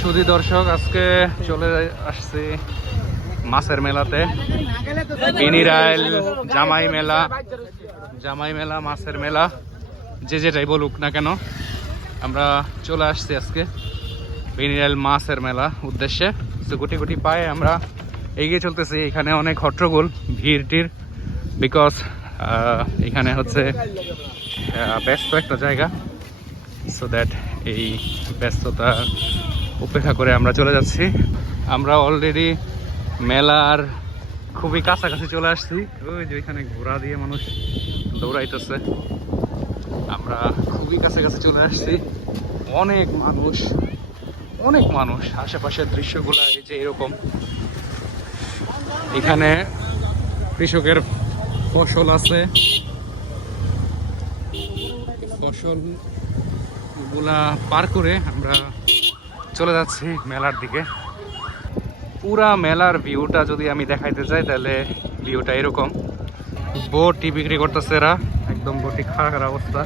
সুধী দর্শক, আজকে চলে আসছি মাছের মেলাতে। বিনিরাইল জামাই মেলা জামাই মেলা, মাছের মেলা, যে যেটাই বলুক না কেন। আমরা চলে আসছি আজকে বিনিরাইল মাছের মেলা উদ্দেশ্যে। গুটি গুটি পায়ে আমরা এগিয়ে চলতেছি। এখানে অনেক হট্টগোল, ভিড় টির বিকজ এখানে হচ্ছে ব্যস্ত একটা জায়গা। সো দ্যাট এই ব্যস্ততা উপেক্ষা করে আমরা চলে যাচ্ছি। আমরা অলরেডি মেলার খুবই কাছাকাছি চলে আসছি। ওই যে ওইখানে ঘোড়া দিয়ে মানুষ দৌড়াইতেছে। আমরা খুবই কাছাকাছি চলে আসছি। অনেক মানুষ অনেক মানুষ। আশেপাশের দৃশ্যগুলো এই যে এরকম। এখানে কৃষকের ফসল আছে। ফসলগুলা পার করে আমরা চলে যাচ্ছি মেলার দিকে। পুরা মেলার ভিউটা যদি আমি দেখাইতে চাই তাহলে ভিউটা এরকম। বটি বিক্রি করতেছে এরা। একদম বটি খারাপ অবস্থা।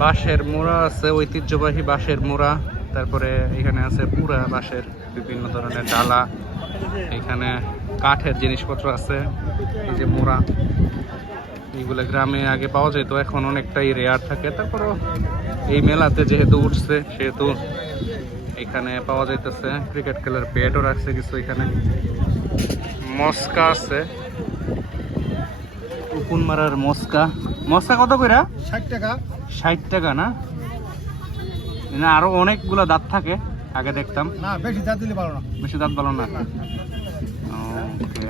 বাঁশের মোড়া আছে, ঐতিহ্যবাহী বাঁশের মোড়া। তারপরে এখানে আছে পুরা বাঁশের বিভিন্ন ধরনের ডালা। এখানে কাঠের জিনিসপত্র আছে, এই যে মোড়া। এইগুলো গ্রামে আগে পাওয়া যেত, এখন অনেকটাই রেয়ার থাকে। তারপরও এই মেলাতে যেহেতু উঠছে, সেহেতু এখানে পাওয়া যাইতেছে ক্রিকেট খেলার ব্যাটও রাখছে কিছু এখানে। মস্কা আছে। উকুন মারার মস্কা। মস্কা কত কইরা? ষাট টাকা। ষাট টাকা না? না আরও অনেকগুলো দাঁত থাকে আগে দেখতাম। না বেশি দাঁত দিলে ভালো না। বেশি দাঁত ভালো না? ওকে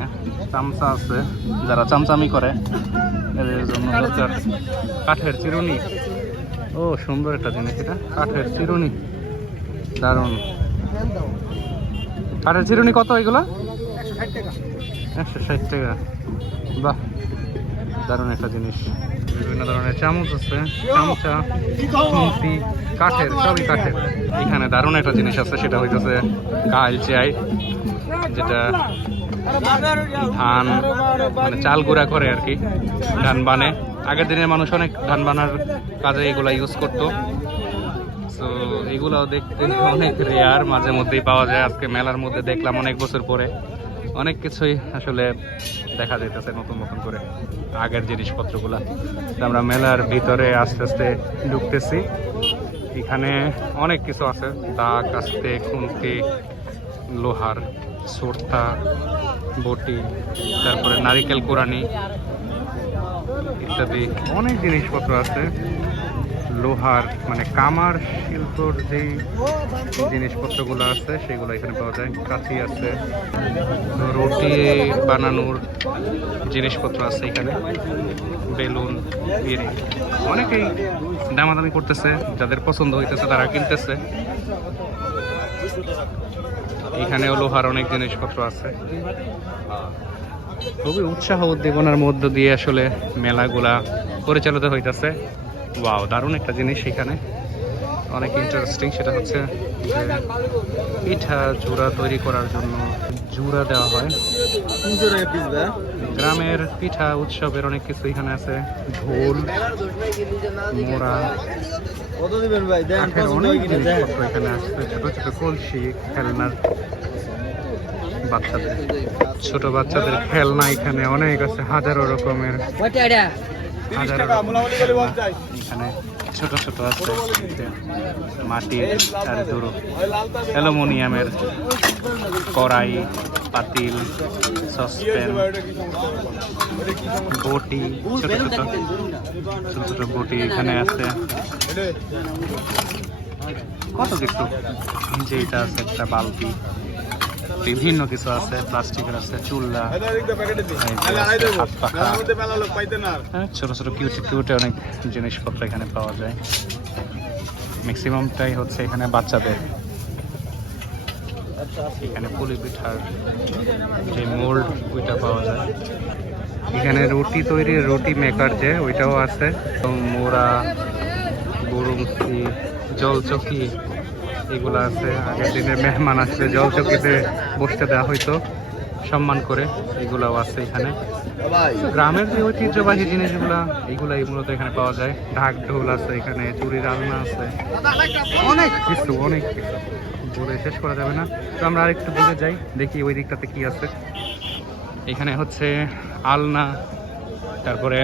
চামচা আছে। যারা চামচামি করে এদের জন্য কাঠের চিরুনি। ও সুন্দর একটা জিনিস এটা কাঠের চিরুনি। দারুণ। কাঠের চিরুনি কত এগুলো? একশো ষাট টাকা। বাহ, দারুণ একটা জিনিস। বিভিন্ন ধরনের চামচ আছে, চামচা, খুন্তি, কাঠের, সবই কাঠের। এখানে দারুণ একটা জিনিস আছে, সেটা হইতেছে কাল চাই, যেটা ধান মানে চাল গুঁড়া করে আর কি, ধান বানে। আগের দিনের মানুষ অনেক ধান বানার কাজে এগুলা ইউজ করতো। তো এগুলাও দেখতে অনেক রেয়ার মাঝে মধ্যেই পাওয়া যায়। আজকে মেলার মধ্যে দেখলাম অনেক বছর পরে। অনেক কিছুই আসলে দেখা যাইতেছে নতুন নতুন করে আগের জিনিসপত্রগুলা। আমরা মেলার ভিতরে আস্তে আস্তে ঢুকতেছি। এখানে অনেক কিছু আছে। দা কাস্তে খুন্তি, লোহার সোর্তা, বটি, তারপরে নারিকেল কোরানি ইত্যাদি। অনেক জিনিসপত্র আছে। লোহার মানে কামার শিল্পর যেই জিনিসপত্রগুলো আছে, সেগুলো এখানে পাওয়া যায়। কাঠি আছে, রুটি বানানোর জিনিসপত্র আছে এখানে। বেলুন, বিড়ি। অনেকেই দামাদামি করতেছে, যাদের পছন্দ হইতেছে তারা কিনতেছে। এখানেও লোহার অনেক জিনিসপত্র আছে। খুবই উৎসাহ উদ্দীপনার মধ্য দিয়ে আসলে মেলাগুলা পরিচালিত হইতেছে। ওয়াও দারুণ একটা জিনিস এখানে। অনেক ইন্টারেস্টিং সেটা হচ্ছে পিঠা জোড়া তৈরি করার জন্য জুড়া দেওয়া হয়। ভাই গ্রামের পিঠা উৎসবের অনেক কিছু এখানে আছে। ঢোল মোড়া অনেক জিনিসপত্র এখানে আছে ছোট ছোট কলসি খেলনার বাচ্চাদের ছোট বাচ্চাদের খেলনা এখানে অনেক আছে হাজারো রকমের। এখানে ছোট ছোট আছে মাটির আর ধরো অ্যালুমিনিয়ামের কড়াই পাতিল সসপ্যান বটি ছোট ছোট ছোট ছোট বটি এখানে আছে। কত কিছু? যে এটা আছে একটা বালতি। বিভিন্ন কিছু আছে প্লাস্টিকের আছে চুল্লা হ্যাঁ, ছোট ছোট কিউটে কিউটে অনেক জিনিসপত্র এখানে পাওয়া যায়। ম্যাক্সিমামটাই হচ্ছে এখানে বাচ্চাদের। এখানে পুলি পিঠার যে মোল্ড ওইটা পাওয়া যায়। এখানে রুটি তৈরির রুটি মেকার যে ওইটাও আছে। এবং মোড়া গরুমসি জলচকি এগুলো আছে। আগের দিনে মেহমান আসলে জলচকিতে বসতে দেওয়া হইতো। সম্মান করে এগুলাও আছে এখানে। গ্রামের যে ঐতিহ্যবাহী জিনিসগুলা এইগুলাই মূলত এখানে পাওয়া যায়। ঢাক ঢোল আছে এখানে চুরির আলনা আছে। অনেক কিছু অনেক কিছু। বলে শেষ করা যাবে না। তো আমরা আরেকটু দূরে যাই, দেখি ওই দিকটাতে কি আছে। এখানে হচ্ছে আলনা, তারপরে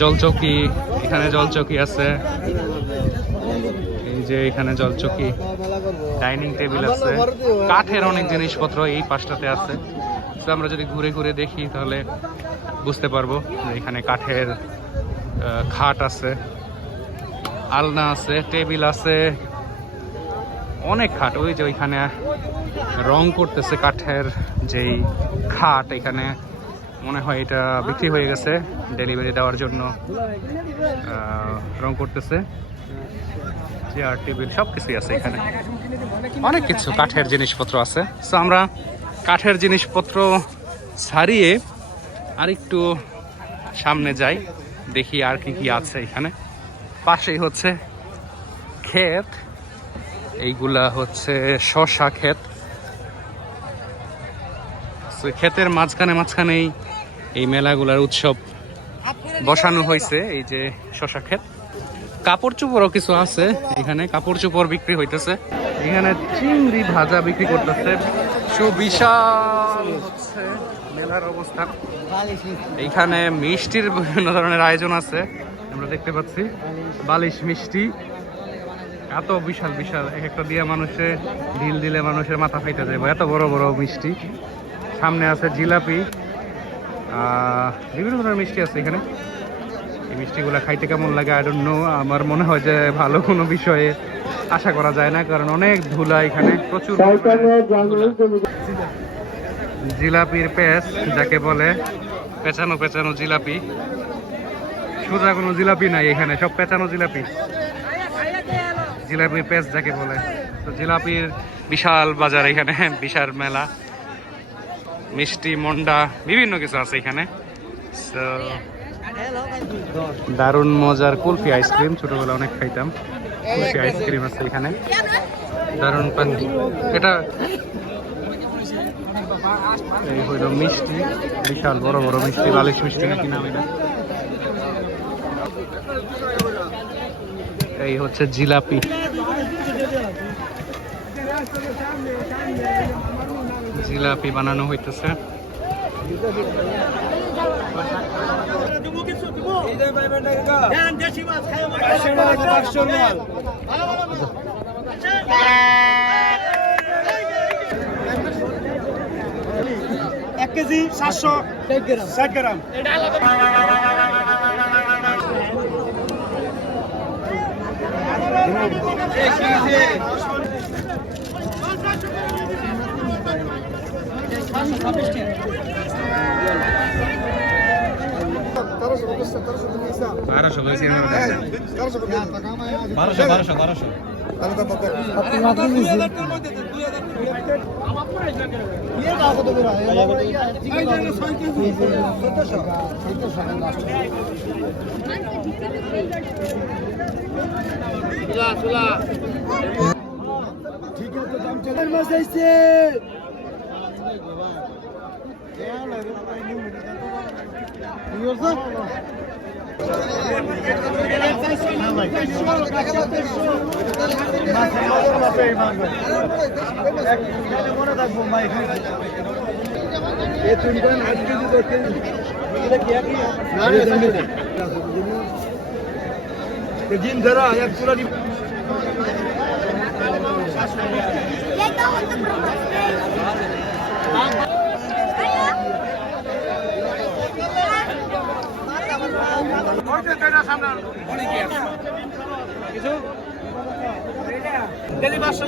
জলচৌকি, এখানে জলচৌকি আছে। যে এখানে জলচৌকি ডাইনিং টেবিল আছে। কাঠের অনেক জিনিসপত্র এই পাশটাতে আছে। তো আমরা যদি ঘুরে ঘুরে দেখি তাহলে বুঝতে পারব যে এখানে কাঠের খাট আছে, আলনা আছে, টেবিল আছে। অনেক খাট। ওই যে ওইখানে রং করতেছে কাঠের যেই খাট, এখানে মনে হয় এটা বিক্রি হয়ে গেছে, ডেলিভারি দেওয়ার জন্য রং করতেছে। চেয়ার টেবিল সব কিছুই আছে এখানে। অনেক কিছু কাঠের জিনিসপত্র আছে। সো আমরা কাঠের জিনিসপত্র ছাড়িয়ে আরেকটু সামনে যাই দেখি আর কি কি আছে এখানে। পাশেই হচ্ছে ক্ষেত। এইগুলা হচ্ছে শশা ক্ষেত। ক্ষেতের মাঝখানে মাঝখানেই এই মেলাগুলার উৎসব বসানো হয়েছে এই যে শশা ক্ষেত। কাপড় চোপড়ও কিছু আছে। এখানে কাপড় চোপড় বিক্রি হইতেছে। এখানে চিংড়ি ভাজা বিক্রি করতেছে। সুবিশাল হচ্ছে মেলার অবস্থা। এখানে মিষ্টির বিভিন্ন ধরনের আয়োজন আছে। আমরা দেখতে পাচ্ছি। বালিশ মিষ্টি। এত বিশাল বিশাল। এক একটা দিয়ে মানুষে ঢিল দিলে মানুষের মাথা ফাইতে যাবে এত বড় বড় মিষ্টি। সামনে আছে জিলাপি। বিভিন্ন ধরনের মিষ্টি আছে এখানে। এই মিষ্টিগুলো খাইতে কেমন লাগে? আই ডোন্ট নো আমার মনে হয় যে ভালো কোনো বিষয়ে আশা করা যায় না কারণ অনেক ধুলা এখানে প্রচুর জিলাপির পেস যাকে বলে পেঁচানো পেঁচানো জিলাপি। সোজা কোনো জিলাপি নাই এখানে সব পেঁচানো জিলাপি। জিলাপির পেস যাকে বলে। তো জিলাপির বিশাল বাজার এখানে বিশাল মেলা। মিষ্টি মন্ডা বিভিন্ন কিছু আছে এখানে। So, দারুণ মজার কুলফি আইসক্রিম। ছোটবেলা অনেক খাইতাম। কুলফি আইসক্রিম আছে এখানে। দারুণ পান এটা এই হইল মিষ্টি, বিশাল বড় বড় মিষ্টি, বালিশ মিষ্টি নাকি নাম এটা? এই হচ্ছে জিলাপি। জিলাপি বানানো হইতেছে। এক কেজি সাতশো ষাট গ্রাম বারোশো বারোশো বারোশো বারোশো। মাছ আইছে মনে থাকব মা এখানে এ তুমি কেন আট কেজি দশ কেজি দিন ধরা এক পুরা কেজি পাঁচশো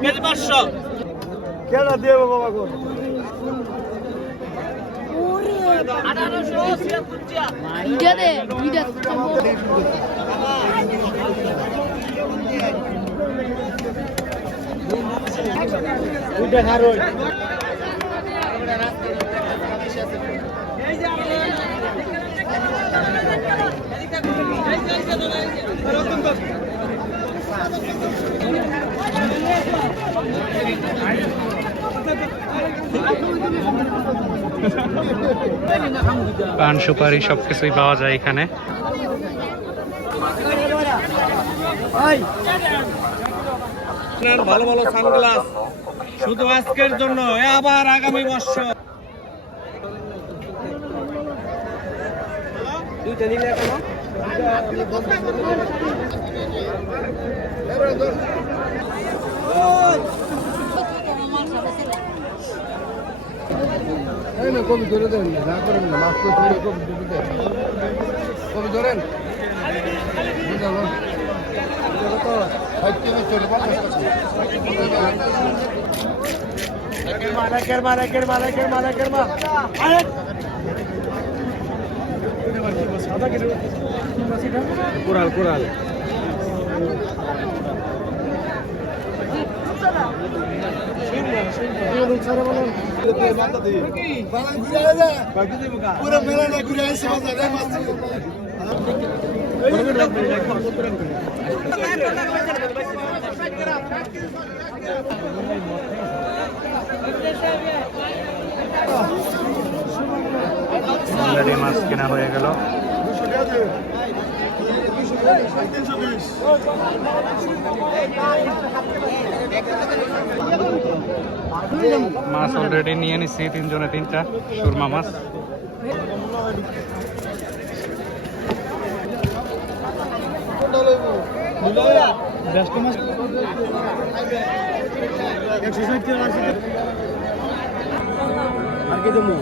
কেজি পাঁচশো কেজি দেবো বাবা গো দুইটা দে দুইটা দুইটা হারোই পান সুপারি সবকিছুই পাওয়া যায় এখানে। আপনার ভালো ভালো সানগ্লাস। শুধু আজকের জন্য আবার আগামী বছর। দুইটা নিলে কেন কবি ধরে দেন না করেন না করে ধরে কবি ধরে দেন কবি ধরেন কুড়াল কুড়াল পুরো মেলা ঘুরে আসছে অলরেডি মাছ কেনা হয়ে গেল। মাছ অলরেডি নিয়ে নিছি তিনজনে তিনটা সুরমা মাছ। আর কি দেবো?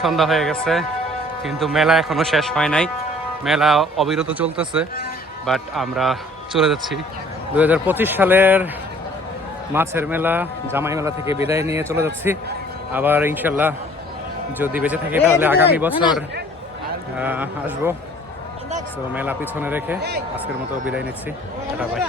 সন্ধ্যা হয়ে গেছে কিন্তু মেলা এখনও শেষ হয় নাই। মেলা অবিরত চলতেছে বাট আমরা চলে যাচ্ছি। দুহাজার পঁচিশ সালের মাছের মেলা জামাই মেলা থেকে বিদায় নিয়ে চলে যাচ্ছি। আবার ইনশাল্লাহ যদি বেঁচে থাকি তাহলে আগামী বছর আসব। সো মেলা পিছনে রেখে আজকের মতো বিদায় নিচ্ছি। Tata bye